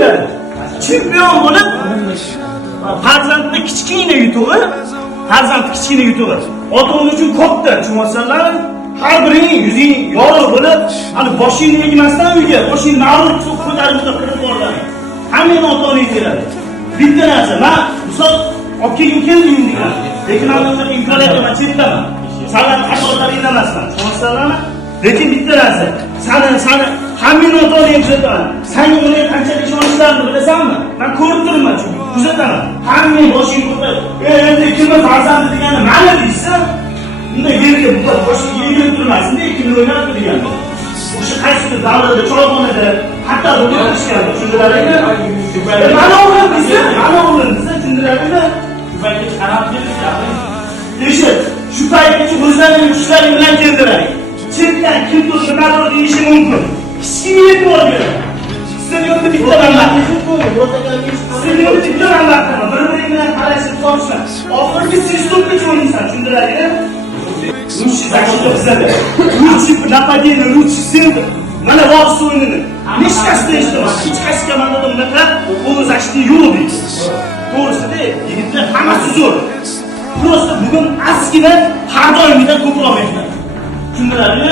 keladi. Chempion bo'lib farzandni kichkina yutug'i, ota-ona uchun katta, tushunasizlar? Har biring yuzing yorug' bo'lib, hali boshingni egmasdan uyga, boshingni navbat qilib ko'tarib kirib boradi. Hamma ota-onaga keladi. Bitta narsa, men misol olib keldim degan. Lekin men imkoniyat bilan chetdaman. San'at xatolarida emasman. Tushunasizlarmi? Lekin bitta narsa, sani hamma ota-onaga kuzataman. Senga uni qanchalik ishonishlarini bilasanmi? Men ko'rib turibman, kuzataman. Hamma boshingni ko'tarib, endi kimni farzandi degani mana deysan. Unda yerga boshqa yengil turmasin, kimni o'ynab turgan. O'sha qaysi davrada choyxonada hatto buni qilishgan, tushundilaringmi? Mana o'g'lim desa, tushundilaringmi? Shu qarab kelishadi. Shu paytgacha o'zlarining kuchlari bilan keldilar. Chetdan kim tursa nima deyishi mumkin. Kichkina e'tibor beradi. Sizlarga bitta manbat bir-biri bilan qarashib qolishlar. Oxirgi siz to'pgacha o'ynaysan, tushundilaringmi? Лучше защита, лучше нападение, лучше сил. Mana vaqt o'yinini. Nechkasida eshitaman. Hech qaysi komandada unaqa o'yin защита yo'q deydi. To'g'risi-da, yigitlar hammasi zo'r. Просто bugun ozgina har doimgidan ko'proq mehnat. Tushundilarmi?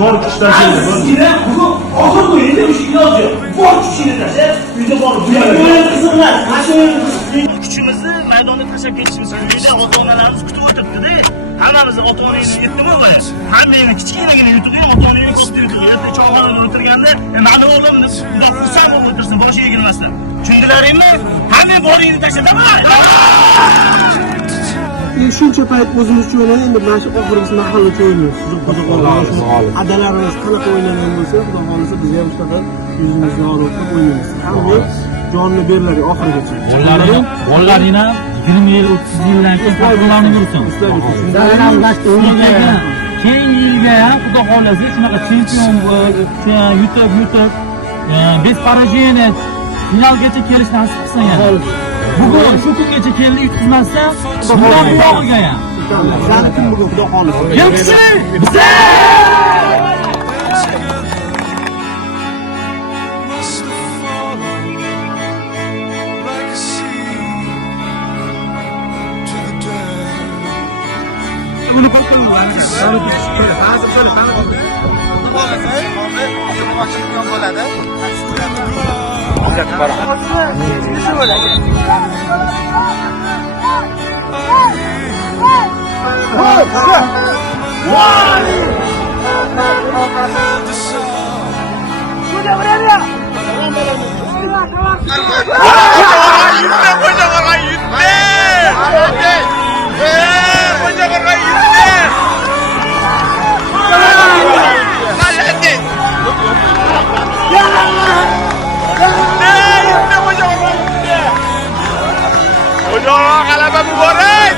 Bor kuchdan keldi. Ozgina bugun oxir o'yinda o'sha iloji yo'q. Bor kuchini tashlab, uyda borib o'yin qiziqmas. Kuchimizni maydonda tashlab ketishimiz kerakda, ota-onalarimiz kutib o'tiribdi-da. Hammamiz ota-onangizni yetdimi o'g'il? Hammangni kichkinagina yutug'i ota-onangni ko'p yutug'i. Erta cho'g'larni o'tirganda, mani o'g'lim deb xursand bo'lib o'tirsa, boshiga kelmasdan. Tushundilaringmi? Hamma boringni tashladaman. Shuncha payt o'zimiz uchun o'ynaydi, endi mana shu oxirgisi mahalla uchun o'ynaymiz. Adalarimiz qanaqa o'ynagan bo'lsa, xudo xolisa biz ham shunaqa yuzimizni yorib o'ynaymiz. Hamma jonni beriladi oxirigacha. Bolalaringni 20 yil, 30 yildan keyin qolganini yursin. Keyingi yilga ham xudo xolasa shunaqa chempion yutib без поражения finalgacha kelish nasib qilsin yana. Bugun shu kungacha keldi yutqizmasdan, bundan buyog'iga ham. Bizani kim bugun xudo xolasa. Yaxshi! Biza! G'alaba muborak!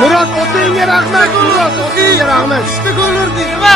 Murat, otangga rahmat. Murat, otangga rahmat. Ishda gol urdik. Nima?